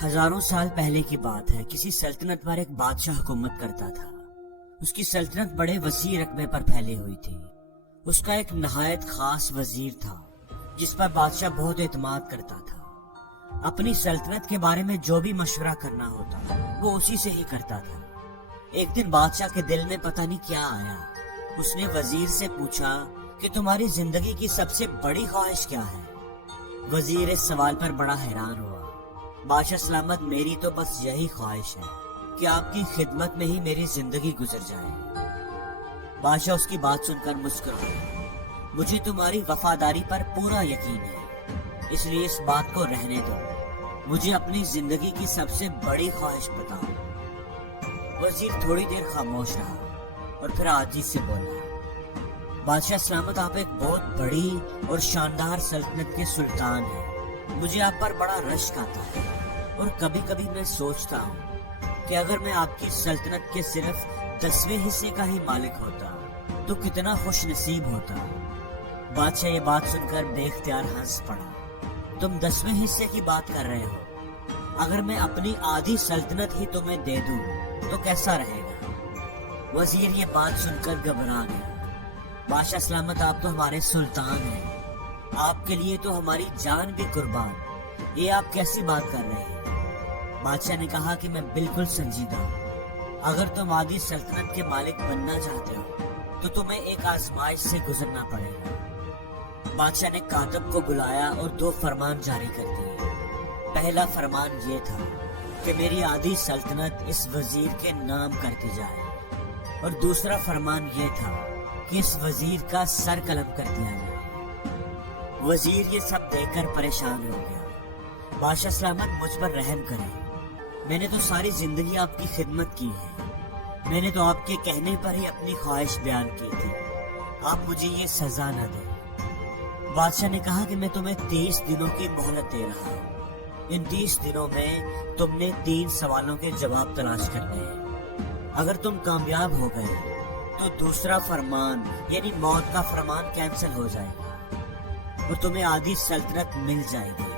ہزاروں سال پہلے کی بات ہے. کسی سلطنت پر ایک بادشاہ حکومت کرتا تھا. اس کی سلطنت بڑے وسیع رقبے پر پھیلی ہوئی تھی. اس کا ایک نہایت خاص وزیر تھا جس پر بادشاہ بہت اعتماد کرتا تھا. اپنی سلطنت کے بارے میں جو بھی مشورہ کرنا ہوتا وہ اسی سے ہی کرتا تھا. ایک دن بادشاہ کے دل میں پتہ نہیں کیا آیا. اس نے وزیر سے پوچھا کہ تمہاری زندگی کی سب سے بڑی خواہش کیا ہے؟ وزیر اس سوال پر بڑا حیران ہوا. بادشاہ سلامت، میری تو بس یہی خواہش ہے کہ آپ کی خدمت میں ہی میری زندگی گزر جائے. بادشاہ اس کی بات سن کر مسکرایا. مجھے تمہاری وفاداری پر پورا یقین ہے، اس لیے اس بات کو رہنے دو. مجھے اپنی زندگی کی سب سے بڑی خواہش بتاؤ. وزیر تھوڑی دیر خاموش رہا اور پھر عاجزی سے بولا، بادشاہ سلامت، آپ ایک بہت بڑی اور شاندار سلطنت کے سلطان ہیں. مجھے آپ پر بڑا رشک آتا ہے اور کبھی کبھی میں سوچتا ہوں کہ اگر میں آپ کی سلطنت کے صرف 10ویں حصے کا ہی مالک ہوتا تو کتنا خوش نصیب ہوتا. بادشاہ یہ بات سن کر بے اختیار ہنس پڑا. تم 10ویں حصے کی بات کر رہے ہو؟ اگر میں اپنی آدھی سلطنت ہی تمہیں دے دوں تو کیسا رہے گا؟ وزیر یہ بات سن کر گھبرا گیا. بادشاہ سلامت، آپ تو ہمارے سلطان ہیں، آپ کے لیے تو ہماری جان بھی قربان. یہ آپ کیسی بات کر رہے ہیں؟ بادشاہ نے کہا کہ میں بالکل سنجیدہ ہوں. اگر تم آدھی سلطنت کے مالک بننا چاہتے ہو تو تمہیں ایک آزمائش سے گزرنا پڑے گا. بادشاہ نے کاتب کو بلایا اور 2 فرمان جاری کر دیے. پہلا فرمان یہ تھا کہ میری آدھی سلطنت اس وزیر کے نام کر دی جائے، اور دوسرا فرمان یہ تھا کہ اس وزیر کا سر قلم کر دیا جائے. وزیر یہ سب دیکھ کر پریشان ہو گیا. بادشاہ سلامت، مجھ پر رحم کریں. میں نے تو ساری زندگی آپ کی خدمت کی ہے. میں نے تو آپ کے کہنے پر ہی اپنی خواہش بیان کی تھی. آپ مجھے یہ سزا نہ دیں. بادشاہ نے کہا کہ میں تمہیں 30 دنوں کی مہلت دے رہا ہوں. ان 30 دنوں میں تم نے 3 سوالوں کے جواب تلاش کرنے ہیں. اگر تم کامیاب ہو گئے تو دوسرا فرمان یعنی موت کا فرمان کینسل ہو جائے گا اور تمہیں آدھی سلطنت مل جائے گی.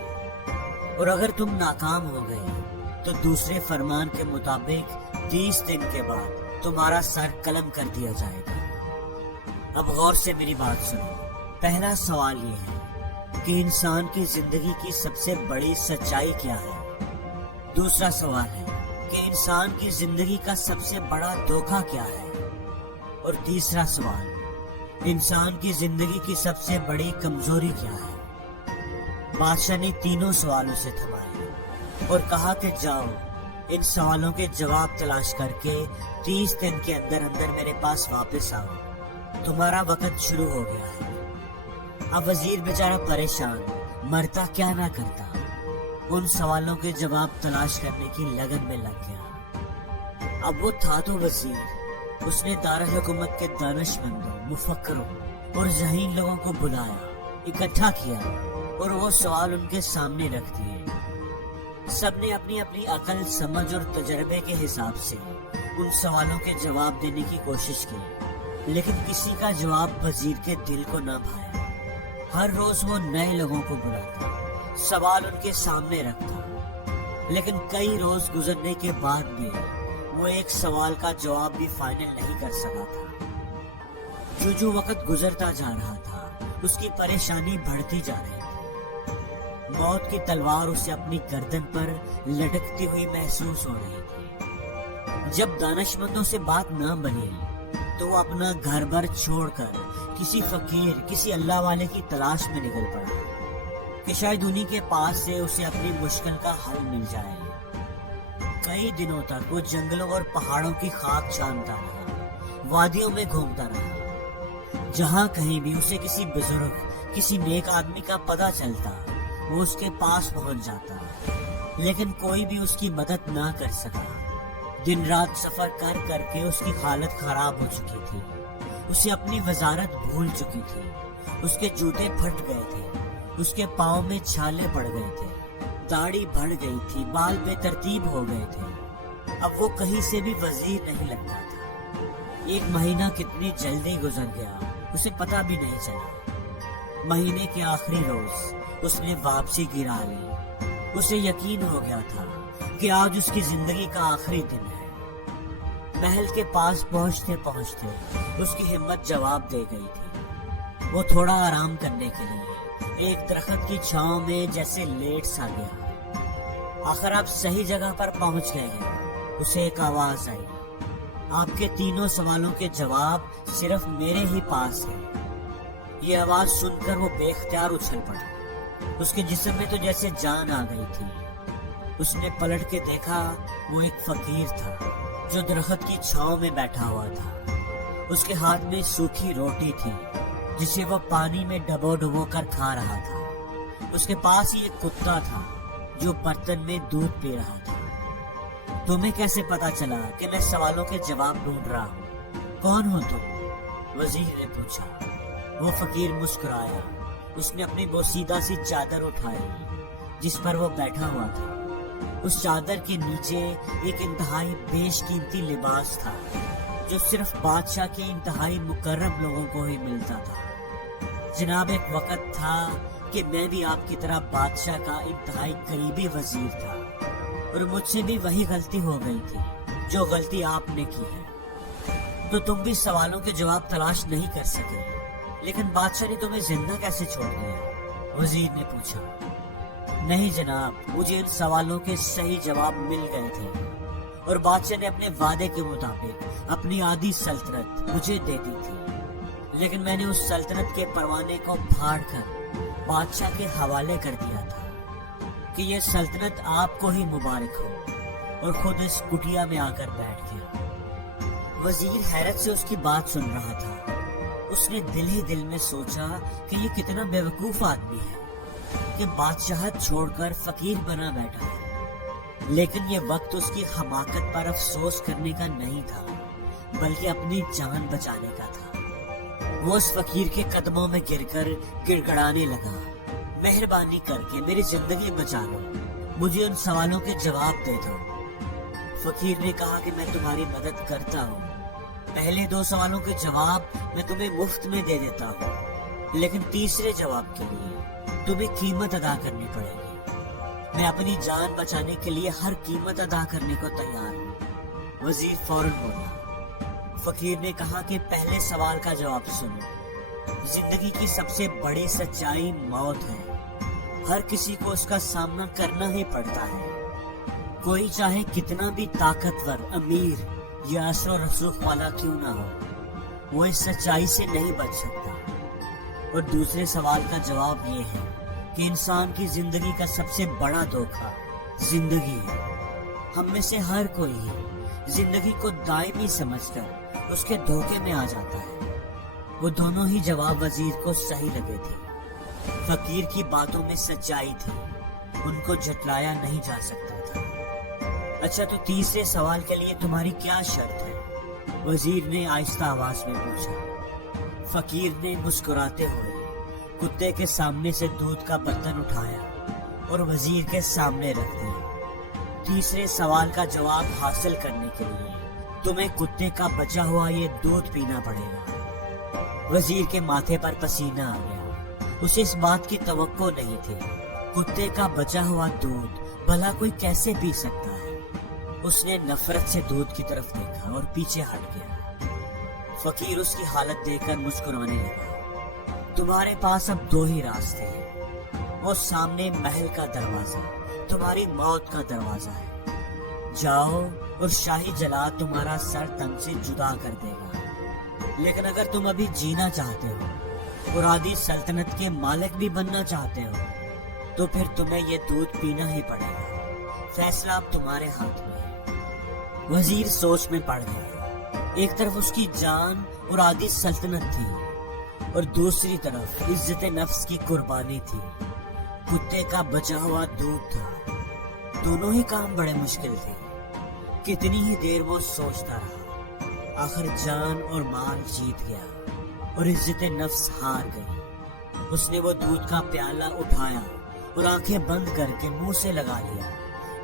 اور اگر تم ناکام ہو گئے تو دوسرے فرمان کے مطابق 30 دن کے بعد تمہارا سر قلم کر دیا جائے گا. اب غور سے میری بات سنو. پہلا سوال یہ ہے کہ انسان کی زندگی کی سب سے بڑی سچائی کیا ہے؟ دوسرا سوال ہے کہ انسان کی زندگی کا سب سے بڑا دھوکہ کیا ہے؟ اور تیسرا سوال، انسان کی زندگی کی سب سے بڑی کمزوری کیا ہے؟ بادشاہ نے تینوں سوالوں سے تھمائے اور کہا کہ جاؤ، ان سوالوں کے جواب تلاش کر کے 30 دن کے اندر اندر میرے پاس واپس آؤ. تمہارا وقت شروع ہو گیا ہے. اب وزیر بیچارہ پریشان، مرتا کیا نہ کرتا، ان سوالوں کے جواب تلاش کرنے کی لگن میں لگ گیا. اب وہ تھا تو وزیر. اس نے دارالحکومت کے دانشمندوں، مفکروں اور ذہین لوگوں کو بلایا، اکٹھا کیا اور وہ سوال ان کے سامنے رکھ دیے. سب نے اپنی اپنی عقل، سمجھ اور تجربے کے حساب سے ان سوالوں کے جواب دینے کی کوشش کی، لیکن کسی کا جواب وزیر کے دل کو نہ بھایا. ہر روز وہ نئے لوگوں کو بلاتا، سوال ان کے سامنے رکھتا، لیکن کئی روز گزرنے کے بعد بھی وہ ایک سوال کا جواب بھی فائنل نہیں کر سکا تھا. جو وقت گزرتا جا رہا تھا اس کی پریشانی بڑھتی جا رہی تھی. موت کی تلوار اسے اپنی گردن پر لٹکتی ہوئی محسوس ہو رہی تھی. جب دانشمندوں سے بات نہ بنی تو وہ اپنا گھر بر چھوڑ کر کسی فقیر، کسی اللہ والے کی تلاش میں نکل پڑا کہ شاید انہی کے پاس سے اسے اپنی مشکل کا حل مل جائے. کئی دنوں تک وہ جنگلوں اور پہاڑوں کی خاک چھانتا رہا، وادیوں میں گھومتا رہا. جہاں کہیں بھی اسے کسی بزرگ، کسی نیک آدمی کا پتہ چلتا وہ اس کے پاس پہنچ جاتا، لیکن کوئی بھی اس کی مدد نہ کر سکا. دن رات سفر کر کر کے اس کی حالت خراب ہو چکی تھی. اسے اپنی وزارت بھول چکی تھی. اس کے جوتے پھٹ گئے تھے، اس کے پاؤں میں چھالے پڑ گئے تھے، داڑھی بڑھ گئی تھی، بال بے ترتیب ہو گئے تھے. اب وہ کہیں سے بھی وزیر نہیں لگتا تھا. 1 مہینہ کتنی جلدی گزر گیا اسے پتہ بھی نہیں چلا. مہینے کے آخری روز اس نے واپسی گرا لی. اسے یقین ہو گیا تھا کہ آج اس کی زندگی کا آخری دن ہے۔ محل کے پاس پہنچتے پہنچتے اس کی ہمت جواب دے گئی تھی۔ وہ تھوڑا آرام کرنے کے لیے ایک درخت کی چھاؤں میں جیسے لیٹ سا گیا۔ آخر آپ صحیح جگہ پر پہنچ گئے ہیں، اسے ایک آواز آئی۔ آپ کے تینوں سوالوں کے جواب صرف میرے ہی پاس ہیں۔ یہ آواز سن کر وہ بے اختیار اچھل پڑا۔ اس کے جسم میں تو جیسے جان آ گئی تھی۔ اس نے پلٹ کے دیکھا، وہ ایک فقیر تھا جو درخت کی چھاؤں میں بیٹھا ہوا تھا۔ اس کے ہاتھ میں سوکھی روٹی تھی جسے وہ پانی میں ڈبو ڈبو کر کھا رہا تھا۔ اس کے پاس ہی ایک کتا تھا جو برتن میں دودھ پی رہا تھا۔ تمہیں کیسے پتا چلا کہ میں سوالوں کے جواب ڈھونڈ رہا ہوں؟ کون ہو تم؟ وزیر نے پوچھا۔ وہ فقیر مسکرایا۔ اس نے اپنی بوسیدہ سی چادر اٹھائی جس پر وہ بیٹھا ہوا تھا۔ اس چادر کے نیچے ایک انتہائی بیش قیمتی لباس تھا جو صرف بادشاہ کے انتہائی مکرم لوگوں کو ہی ملتا تھا۔ جناب، ایک وقت تھا کہ میں بھی آپ کی طرح بادشاہ کا انتہائی قریبی وزیر تھا، اور مجھ سے بھی وہی غلطی ہو گئی تھی جو غلطی آپ نے کی ہے۔ تو تم بھی سوالوں کے جواب تلاش نہیں کر سکے، لیکن بادشاہ نے تمہیں زندہ کیسے چھوڑ دیا؟ وزیر نے پوچھا۔ نہیں جناب، مجھے ان سوالوں کے صحیح جواب مل گئے تھے، اور بادشاہ نے اپنے وعدے کے مطابق اپنی آدھی سلطنت مجھے دے دی تھی، لیکن میں نے اس سلطنت کے پروانے کو پھاڑ کر بادشاہ کے حوالے کر دیا تھا کہ یہ سلطنت آپ کو ہی مبارک ہو، اور خود اس کٹیا میں آ کر بیٹھ گیا۔ وزیر حیرت سے اس کی بات سن رہا تھا۔ اس نے دل ہی دل میں سوچا کہ یہ کتنا بیوقوف آدمی ہے کہ بادشاہت چھوڑ کر فقیر بنا بیٹھا ہے۔ لیکن یہ وقت اس کی حماقت پر افسوس کرنے کا نہیں تھا، بلکہ اپنی جان بچانے کا تھا۔ وہ اس فقیر کے قدموں میں گر کر گڑ گڑانے لگا، مہربانی کر کے میری زندگی بچا لو، مجھے ان سوالوں کے جواب دے دو۔ فقیر نے کہا کہ میں تمہاری مدد کرتا ہوں، پہلے 2 سوالوں کے جواب میں تمہیں مفت میں دے دیتا ہوں، لیکن تیسرے جواب کے لیے تمہیں قیمت ادا کرنی پڑے گی۔ میں اپنی جان بچانے کے لیے ہر قیمت ادا کرنے کو تیار ہوں۔ وزیر فوراً بولا۔ فقیر نے کہا کہ پہلے سوال کا جواب سنو۔ زندگی کی سب سے بڑی سچائی موت ہے۔ ہر کسی کو اس کا سامنا کرنا ہی پڑتا ہے، کوئی چاہے کتنا بھی طاقتور، امیر یا اثر و رسوخ والا کیوں نہ ہو، وہ اس سچائی سے نہیں بچ سکتا۔ اور دوسرے سوال کا جواب یہ ہے کہ انسان کی زندگی کا سب سے بڑا دھوکہ زندگی ہے۔ ہم میں سے ہر کوئی زندگی کو دائمی سمجھ کر اس کے دھوکے میں آ جاتا ہے۔ وہ دونوں ہی جواب وزیر کو صحیح لگے تھے۔ فقیر کی باتوں میں سچائی تھی، ان کو جھٹلایا نہیں جا سکتا تھا۔ اچھا، تو تیسرے سوال کے لیے تمہاری کیا شرط ہے؟ وزیر نے آہستہ آواز میں پوچھا۔ فقیر نے مسکراتے ہوئے کتے کے سامنے سے دودھ کا برتن اٹھایا اور وزیر کے سامنے رکھ دیا۔ تیسرے سوال کا جواب حاصل کرنے کے لیے تمہیں کتے کا بچا ہوا یہ دودھ پینا پڑے گا۔ وزیر کے ماتھے پر پسینہ آ گیا۔ اسے اس بات کی توقع نہیں تھی۔ کتے کا بچا ہوا دودھ بھلا کوئی کیسے پی سکتا ہے؟ اس نے نفرت سے دودھ کی طرف دیکھا اور پیچھے ہٹ گیا۔ فقیر اس کی حالت دیکھ کر مسکرانے لگا۔ تمہارے پاس اب 2 ہی راستے ہیں۔ وہ سامنے محل کا دروازہ تمہاری موت کا دروازہ ہے۔ جاؤ اور شاہی جلاد تمہارا سر تن سے جدا کر دے گا، لیکن اگر تم ابھی جینا چاہتے ہو اور آدھی سلطنت کے مالک بھی بننا چاہتے ہو تو پھر تمہیں یہ دودھ پینا ہی پڑے گا۔ فیصلہ اب تمہارے ہاتھ میں ہے۔ وزیر سوچ میں پڑ گیا۔ ایک طرف اس کی جان اور آدھی سلطنت تھی، اور دوسری طرف عزت نفس کی قربانی تھی۔ کتے کا بچا ہوا دودھ تھا۔ دونوں ہی کام بڑے مشکل تھے۔ کتنی ہی دیر وہ سوچتا رہا، آخر جان اور مال جیت گیا اور عزت نفس ہار گئی۔ اس نے وہ دودھ کا پیالہ اٹھایا اور آنکھیں بند کر کے منہ سے لگا لیا۔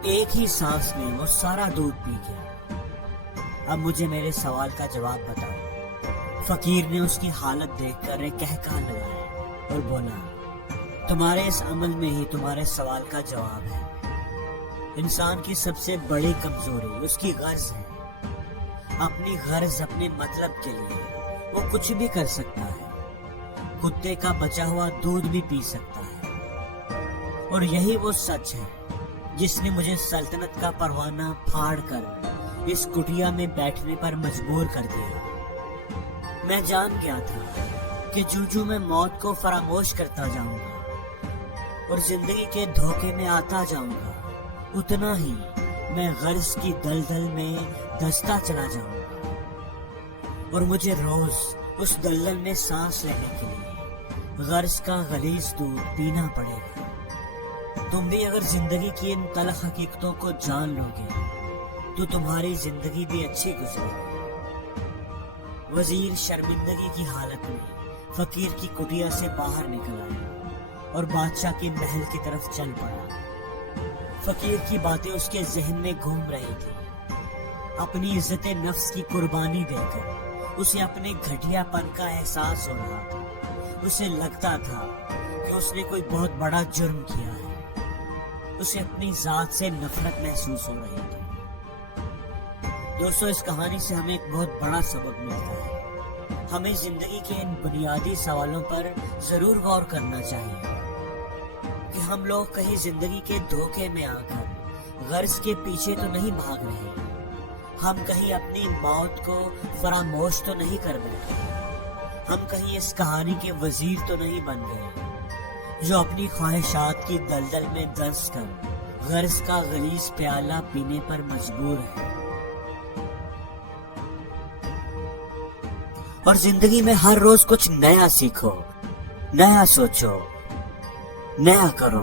ایک ہی سانس میں وہ سارا دودھ پی گیا۔ اب مجھے میرے سوال کا جواب بتاؤ۔ فقیر نے اس کی حالت دیکھ کر ایک کہکہ لگایا اور بولا، تمہارے اس عمل میں ہی تمہارے سوال کا جواب ہے۔ انسان کی سب سے بڑی کمزوری اس کی غرض ہے. اپنی غرض اپنے مطلب کے لیے وہ کچھ بھی کر سکتا ہے. کتے کا بچا ہوا دودھ بھی پی سکتا ہے. اور یہی وہ سچ ہے جس نے مجھے سلطنت کا پروانہ پھاڑ کر اس کٹیا میں بیٹھنے پر مجبور کر دیا. میں جان گیا تھا کہ جو میں موت کو فراموش کرتا جاؤں گا اور زندگی کے دھوکے میں آتا جاؤں گا، اتنا ہی میں غرض کی دلدل میں دھستا چلا جاؤں گا. اور مجھے روز اس دلدل میں سانس لینے کے لیے غرض کا غلیظ دودھ پینا پڑے گا. تم بھی اگر زندگی کی ان تلخ حقیقتوں کو جان لو گے تو تمہاری زندگی بھی اچھی گزرے گی. وزیر شرمندگی کی حالت میں فقیر کی کٹیا سے باہر نکل آیا اور بادشاہ کے محل کی طرف چل پڑا. فقیر کی باتیں اس کے ذہن میں گھوم رہی تھی. اپنی عزت نفس کی قربانی دے کر اسے اپنے گھٹیا پن کا احساس ہو رہا تھا. اسے لگتا تھا کہ اس نے کوئی بہت بڑا جرم کیا ہے. اسے اپنی ذات سے نفرت محسوس ہو رہی تھی. دوستو، اس کہانی سے ہمیں ایک بہت بڑا سبق ملتا ہے. ہمیں زندگی کے ان بنیادی سوالوں پر ضرور غور کرنا چاہیے کہ ہم لوگ کہیں زندگی کے دھوکے میں آ کر غرض کے پیچھے تو نہیں بھاگ رہے. ہم کہیں اپنی موت کو فراموش تو نہیں کر بیٹھے. ہم کہیں اس کہانی کے وزیر تو نہیں بن گئے جو اپنی خواہشات کی دلدل میں دھنس کر غرض کا غلیظ پیالہ پینے پر مجبور ہے. اور زندگی میں ہر روز کچھ نیا سیکھو، نیا سوچو، نیا کرو.